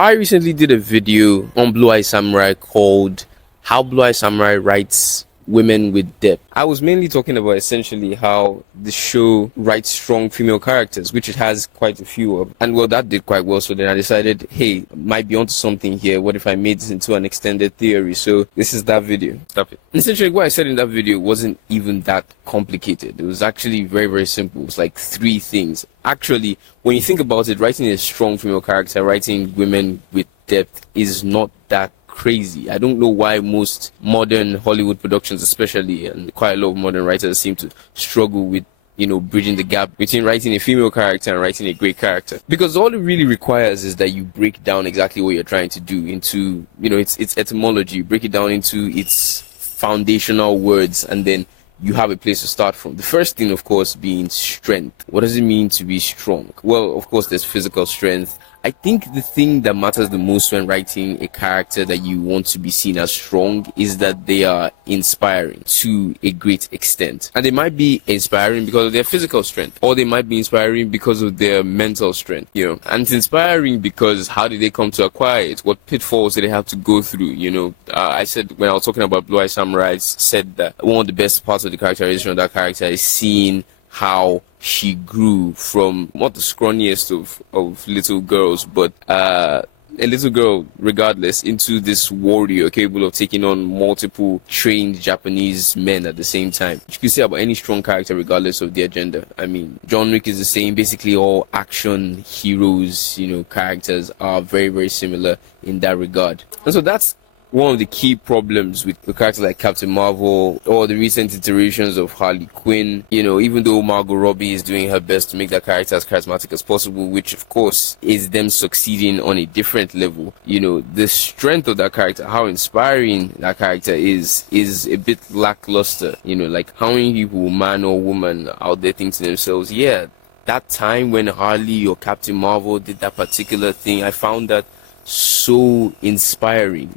I recently did a video on Blue Eye Samurai called How Blue Eye Samurai Writes Women with Depth. I was mainly talking about essentially how the show writes strong female characters, which it has quite a few of. And well, that did quite well. So then I decided, hey, might be onto something here. What if I made this into an extended theory? So this is that video. Stop it. Essentially, what I said in that video wasn't even that complicated. It was actually very, very simple. It's like three things. Actually, when you think about it, writing a strong female character, writing women with depth is not that crazy. I don't know why most modern Hollywood productions, especially, and quite a lot of modern writers seem to struggle with, bridging the gap between writing a female character and writing a great character. Because all it really requires is that you break down exactly what you're trying to do into, its etymology, you break it down into its foundational words, and then you have a place to start from. The first thing, of course, being strength. What does it mean to be strong? Well, of course, there's physical strength. I think the thing that matters the most when writing a character that you want to be seen as strong is that they are inspiring to a great extent. And they might be inspiring because of their physical strength, or they might be inspiring because of their mental strength, And it's inspiring because how did they come to acquire it? What pitfalls did they have to go through? I said when I was talking about Blue Eye Samurai, I said that one of the best parts of the characterization of that character is seeing how she grew from not the scrawniest of little girls, but a little girl regardless, into this warrior capable of taking on multiple trained Japanese men at the same time. You could say about any strong character regardless of their gender. I mean, John Wick is the same. Basically all action heroes, characters are very, very similar in that regard. And so that's one of the key problems with the characters like Captain Marvel or the recent iterations of Harley Quinn. Even though Margot Robbie is doing her best to make that character as charismatic as possible, which of course is them succeeding on a different level, the strength of that character, how inspiring that character is a bit lackluster. Like how many people, man or woman, out there think to themselves, yeah, that time when Harley or Captain Marvel did that particular thing, I found that so inspiring.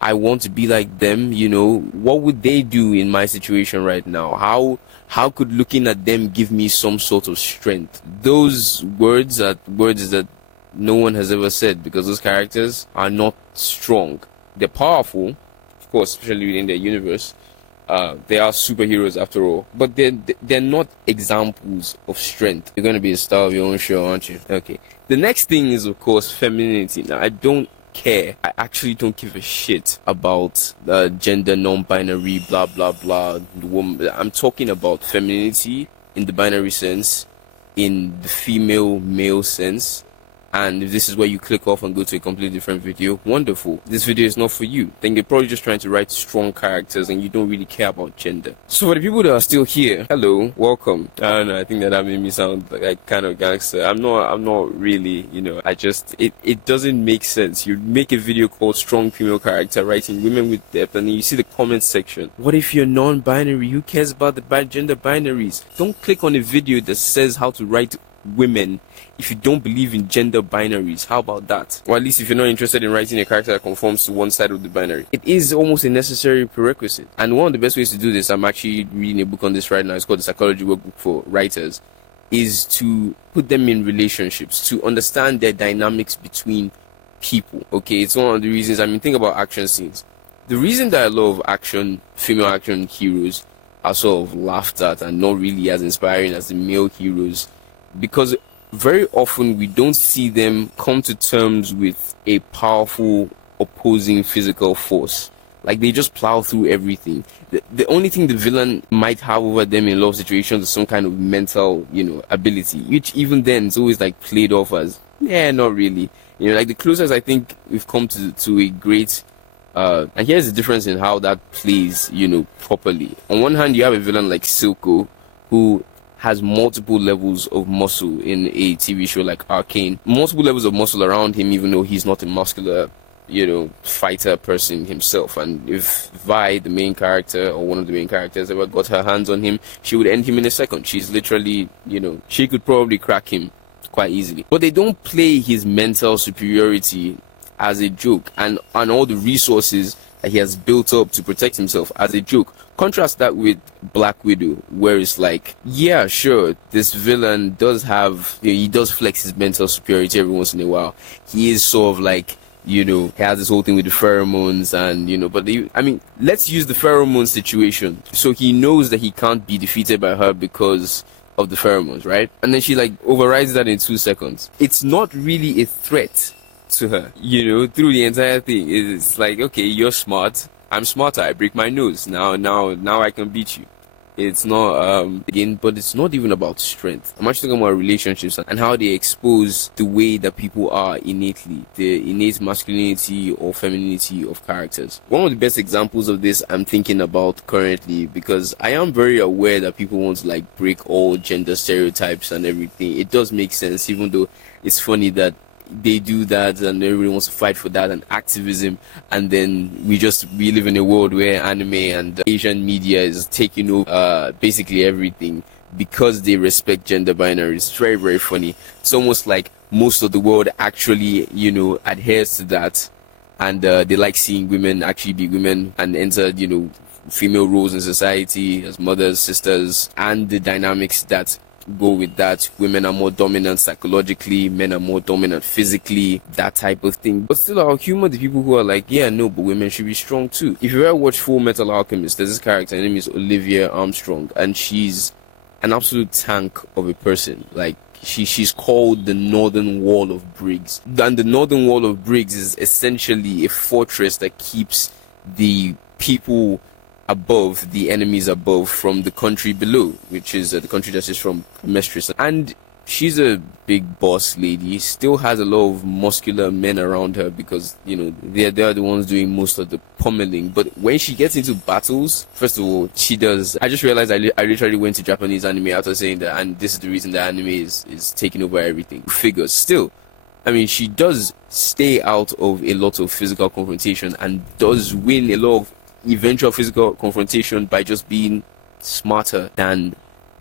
I want to be like them. What would they do in my situation right now? How could looking at them give me some sort of strength? Those words are words that no one has ever said, because those characters are not strong. They're powerful, of course, especially within their universe. They are superheroes after all, but they're not examples of strength. You're going to be a star of your own show, aren't you? Okay. The next thing is, of course, femininity. Now, I don't care. I actually don't give a shit about gender non-binary, blah, blah, blah. The woman. I'm talking about femininity in the binary sense, in the female-male sense. And if this is where you click off and go to a completely different video, wonderful. This video is not for you. Then you're probably just trying to write strong characters and you don't really care about gender. So for the people that are still here, hello, welcome. I don't know, I think that made me sound like kind of gangster. I'm not really, it doesn't make sense. You make a video called Strong Female Character, writing women with depth, and then you see the comment section. What if you're non-binary? Who cares about the gender binaries? Don't click on a video that says how to write women if you don't believe in gender binaries. How about that? Or at least if you're not interested in writing a character that conforms to one side of the binary. It is almost a necessary prerequisite. And one of the best ways to do this, I'm actually reading a book on this right now, it's called The Psychology Workbook for Writers, is to put them in relationships, to understand their dynamics between people. Okay, it's one of the reasons, think about action scenes. The reason that a lot of female action heroes are sort of laughed at and not really as inspiring as the male heroes, because very often we don't see them come to terms with a powerful opposing physical force. Like, they just plow through everything. The only thing the villain might have over them in a lot of situations is some kind of mental, ability, which even then is always like played off as, not really. Like the closest I think we've come to a great, and here's the difference in how that plays, properly. On one hand, you have a villain like Silco, who has multiple levels of muscle in a TV show like Arcane. Multiple levels of muscle around him, even though he's not a muscular, fighter person himself. And if Vi, the main character, or one of the main characters, ever got her hands on him, she would end him in a second. She's literally, she could probably crack him quite easily. But they don't play his mental superiority as a joke, and all the resources that he has built up to protect himself as a joke. Contrast that with Black Widow, where it's like, yeah, sure, this villain does have, he does flex his mental superiority every once in a while. He is sort of like, he has this whole thing with the pheromones and, but let's use the pheromone situation. So he knows that he can't be defeated by her because of the pheromones, right? And then she like overrides that in 2 seconds. It's not really a threat to her, through the entire thing. It's like, okay, you're smart, I'm smarter, I break my nose, now I can beat you. It's not again, but it's not even about strength. I'm actually talking about relationships and how they expose the way that people are innately, the innate masculinity or femininity of characters. One of the best examples of this I'm thinking about currently, because I am very aware that people want to like break all gender stereotypes and everything. It does make sense, even though it's funny that they do that and everybody wants to fight for that and activism, and then we live in a world where anime and Asian media is taking over basically everything because they respect gender binaries. It's very, very funny. It's almost like most of the world actually adheres to that, and they like seeing women actually be women and enter female roles in society as mothers, sisters, and the dynamics that go with that. Women are more dominant psychologically, men are more dominant physically, that type of thing. But still, I'll humor the people who are like, yeah, no, but women should be strong too. If you ever watch Full Metal Alchemist, there's this character, her name is Olivia Armstrong, and she's an absolute tank of a person. Like, she's called the Northern Wall of Briggs. And the Northern Wall of Briggs is essentially a fortress that keeps the people above, the enemies above, from the country below, which is the country that she's from, Mistress. And she's a big boss lady, still has a lot of muscular men around her because they're the ones doing most of the pummeling. But when she gets into battles, first of all, she does, I just realized I literally went to Japanese anime after saying that, and this is the reason that anime is taking over everything. Figures still, she does stay out of a lot of physical confrontation and does win a lot of eventual physical confrontation by just being smarter than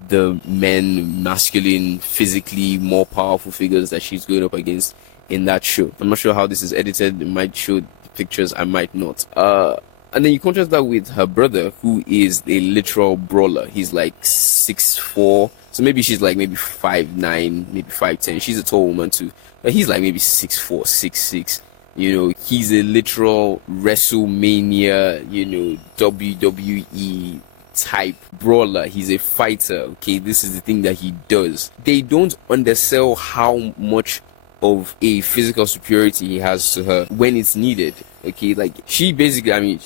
the men, masculine, physically more powerful figures that she's going up against in that show. I'm not sure how this is edited. It might show the pictures, I might not. And then you contrast that with her brother, who is a literal brawler. He's like 6'4", so maybe she's like maybe 5'9", maybe 5'10". She's a tall woman too, but he's like maybe 6'4", 6'6". He's a literal WrestleMania, WWE type brawler. He's a fighter. Okay, this is the thing that he does. They don't undersell how much of a physical superiority he has to her when it's needed. Okay, like she basically,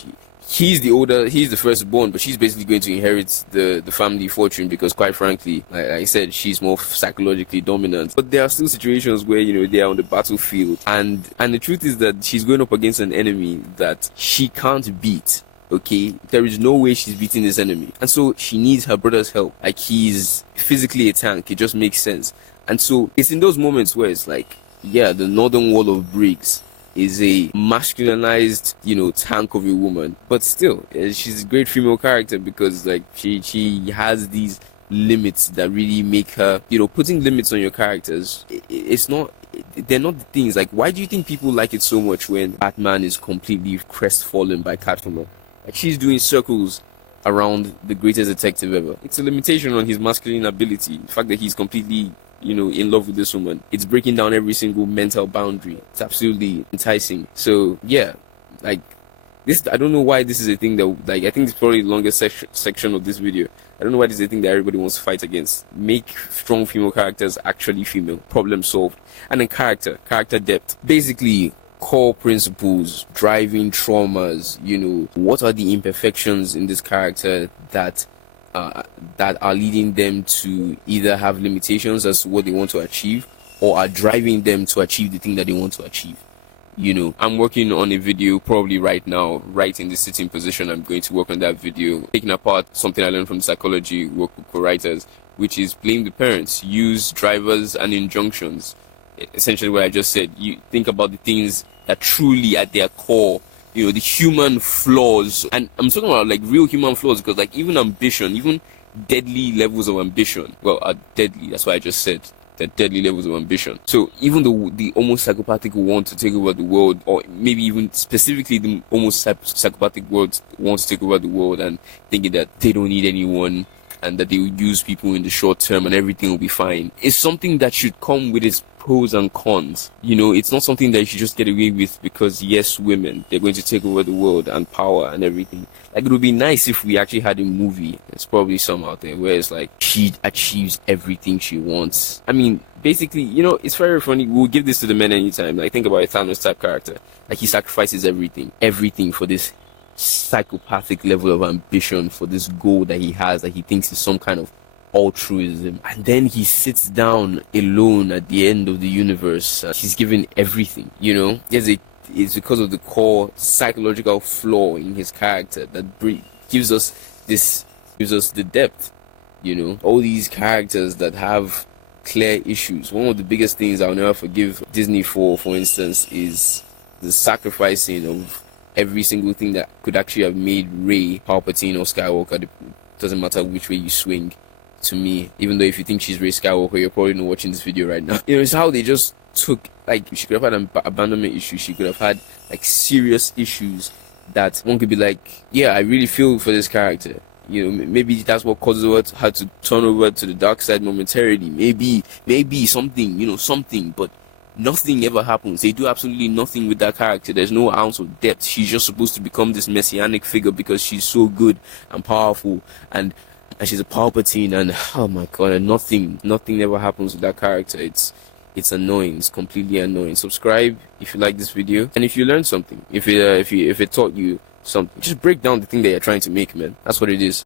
he's the firstborn, but she's basically going to inherit the family fortune because, quite frankly, like I said, she's more psychologically dominant. But there are still situations where they are on the battlefield, and the truth is that she's going up against an enemy that she can't beat. Okay, there is no way she's beating this enemy, and so she needs her brother's help. Like, he's physically a tank. It just makes sense. And so it's in those moments where it's like, yeah, the Northern Wall of Briggs is a masculinized, tank of a woman, but still, she's a great female character because, like, she has these limits that really make her, putting limits on your characters. They're not the things. Like, why do you think people like it so much when Batman is completely crestfallen by Catwoman? Like, she's doing circles around the greatest detective ever. It's a limitation on his masculine ability. The fact that he's completely in love with this woman. It's breaking down every single mental boundary. It's absolutely enticing. So yeah, like this, I don't know why this is a thing that, like, I think it's probably the longest section of this video. I don't know why this is a thing that everybody wants to fight against. Make strong female characters actually female. Problem solved. And then character depth. Basically, core principles, driving traumas, what are the imperfections in this character that are leading them to either have limitations as to what they want to achieve, or are driving them to achieve the thing that they want to achieve. I'm working on a video probably right now, right in the sitting position. I'm going to work on that video, taking apart something I learned from psychology work with co-writers, which is blame the parents, use drivers and injunctions. Essentially what I just said. You think about the things that truly at their core, the human flaws, and I'm talking about like real human flaws, because like even ambition, even deadly levels of ambition, well, are deadly. That's what I just said. they're deadly levels of ambition. So even the almost psychopathic want to take over the world, or maybe even specifically the almost psychopathic world wants to take over the world, and thinking that they don't need anyone and that they will use people in the short term and everything will be fine, it's something that should come with its pros and cons. You know, it's not something that you should just get away with because yes, women, they're going to take over the world and power and everything. Like, it would be nice if we actually had a movie, there's probably some out there, where it's like she achieves everything she wants. I mean, basically, you know, it's very funny. We'll give this to the men anytime. Like, think about a Thanos type character. Like, he sacrifices everything for this psychopathic level of ambition, for this goal that he has, that he thinks is some kind of altruism, and then he sits down alone at the end of the universe. He's given everything, you know. It's because of the core psychological flaw in his character that gives us the depth, you know. All these characters that have clear issues. One of the biggest things I'll never forgive Disney for instance, is the sacrificing of every single thing that could actually have made Rey Palpatine or Skywalker. It doesn't matter which way you swing. To me, even though if you think she's Rey Skywalker, you're probably not watching this video right now. You know, it's how they just took, like, she could have had an abandonment issue, she could have had like serious issues that one could be like, yeah, I really feel for this character. You know, maybe that's what causes her to turn over to the dark side momentarily. Maybe something, you know, something, but nothing ever happens. They do absolutely nothing with that character. There's no ounce of depth. She's just supposed to become this messianic figure because she's so good and powerful, and she's a Palpatine, and oh my god, and nothing ever happens with that character. It's annoying. It's completely annoying. Subscribe if you like this video, and if you learned something, if it taught you something, just break down the thing that you're trying to make, man. That's what it is.